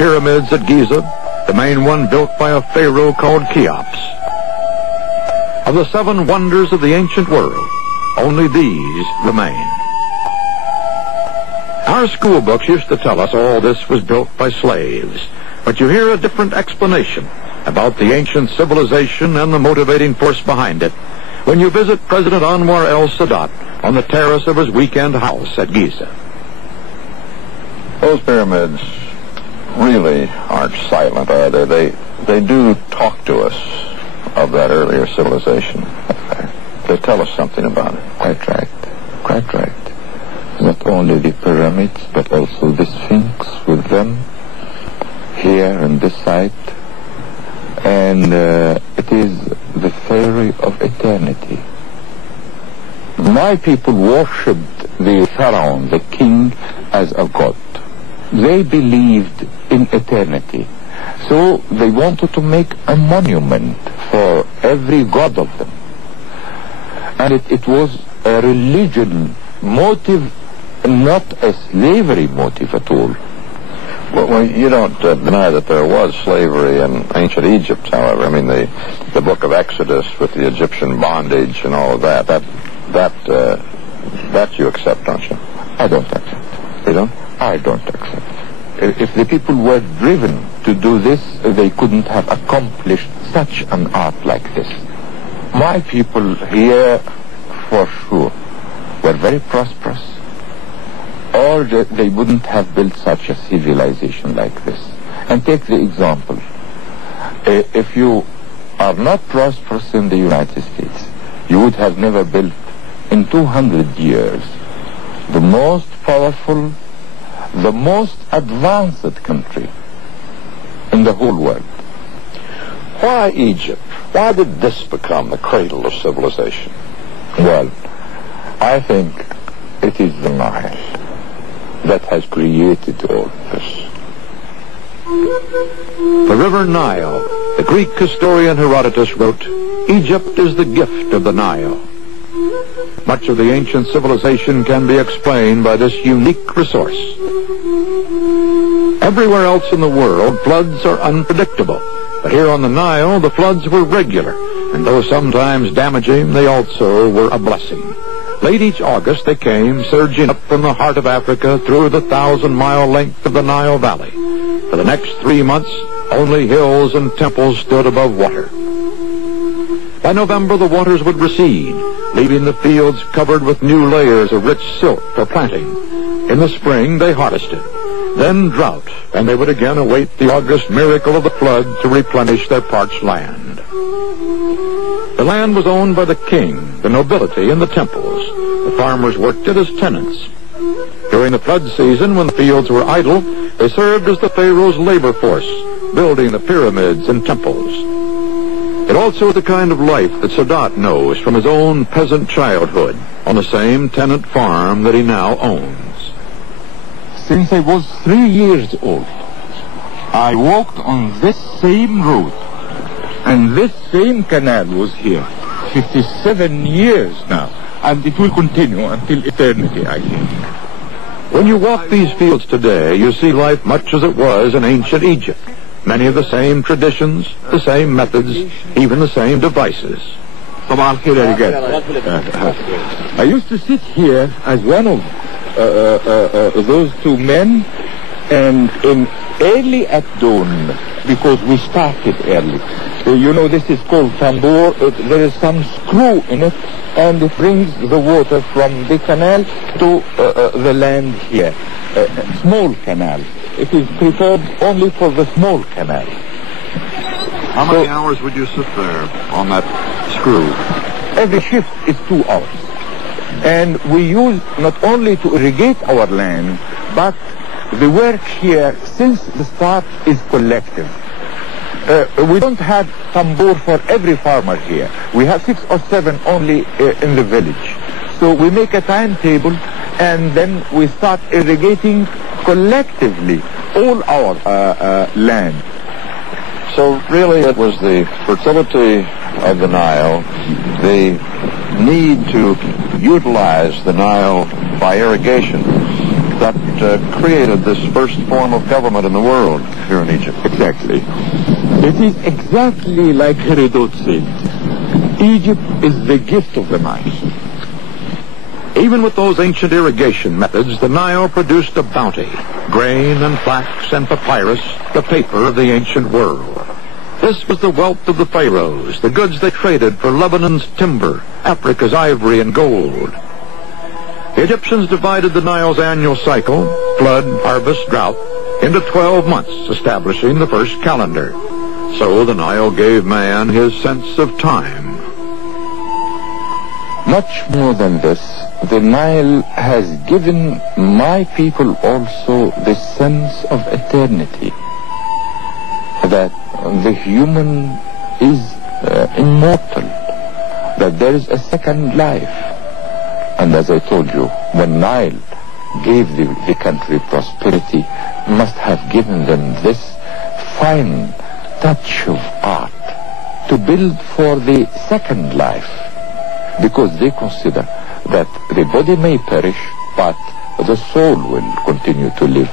pyramids at Giza, the main one built by a pharaoh called Cheops. Of the 7 wonders of the ancient world, only these remain. Our school books used to tell us all this was built by slaves, but you hear a different explanation about the ancient civilization and the motivating force behind it when you visit President Anwar el-Sadat on the terrace of his weekend house at Giza. Those pyramids really aren't silent, are they? They do talk to us of that earlier civilization. They tell us something about it. Quite right. Quite right. Not only the pyramids, but also the Sphinx with them here in this site. And it is the theory of eternity. My people worshipped the pharaoh, the king, as a god. They believed in eternity. So they wanted to make a monument for every god of them. And it was a religion motive, not a slavery motive at all. Well, you don't deny that there was slavery in ancient Egypt, however. I mean, the book of Exodus with the Egyptian bondage and all of that you accept, don't you? I don't accept. You don't? I don't accept. If the people were driven to do this, they couldn't have accomplished such an art like this. My people here, for sure, were very prosperous, or they wouldn't have built such a civilization like this. And take the example. If you are not prosperous in the United States, you would have never built in 200 years the most powerful, the most advanced country in the whole world. Why Egypt? Why did this become the cradle of civilization? Well, I think it is the Nile that has created all this. The river Nile, the Greek historian Herodotus wrote, Egypt is the gift of the Nile. Much of the ancient civilization can be explained by this unique resource. Everywhere else in the world, floods are unpredictable. But here on the Nile, the floods were regular, and though sometimes damaging, they also were a blessing. Late each August, they came surging up from the heart of Africa through the 1,000-mile length of the Nile Valley. For the next 3 months, only hills and temples stood above water. By November, the waters would recede, leaving the fields covered with new layers of rich silt for planting. In the spring, they harvested. Then drought, and they would again await the August miracle of the flood to replenish their parched land. The land was owned by the king, the nobility, and the temples. The farmers worked it as tenants. During the flood season, when the fields were idle, they served as the pharaoh's labor force, building the pyramids and temples. It also is the kind of life that Sadat knows from his own peasant childhood on the same tenant farm that he now owns. Since I was 3 years old, I walked on this same road, and this same canal was here. 57 years now, and it will continue until eternity, I think. When you walk these fields today, you see life much as it was in ancient Egypt. Many of the same traditions, the same methods, even the same devices. I used to sit here as one of those 2 men, and early at dawn, because we started early. You know, this is called tambour. There is some screw in it, and it brings the water from the canal to the land here. Small canal. It is prepared only for the small canal. How many hours would you sit there on that screw? Every shift is 2 hours. And we use not only to irrigate our land, but the work here since the start is collective. We don't have tambour for every farmer here. We have 6 or 7 only in the village. So we make a timetable, and then we start irrigating collectively all our land. So really it was the fertility of the Nile, the need to utilize the Nile by irrigation that created this first form of government in the world here in Egypt. Exactly. It is exactly like Herodot said. Egypt is the gift of the Nile. Even with those ancient irrigation methods, the Nile produced a bounty. Grain and flax and papyrus, the paper of the ancient world. This was the wealth of the pharaohs, the goods they traded for Lebanon's timber, Africa's ivory and gold. The Egyptians divided the Nile's annual cycle, flood, harvest, drought, into 12 months, establishing the first calendar. So the Nile gave man his sense of time. Much more than this, the Nile has given my people also the sense of eternity, that the human is immortal, that there is a second life. And as I told you, when Nile gave the country prosperity, must have given them this fine touch of art to build for the second life, because they consider that the body may perish, but the soul will continue to live.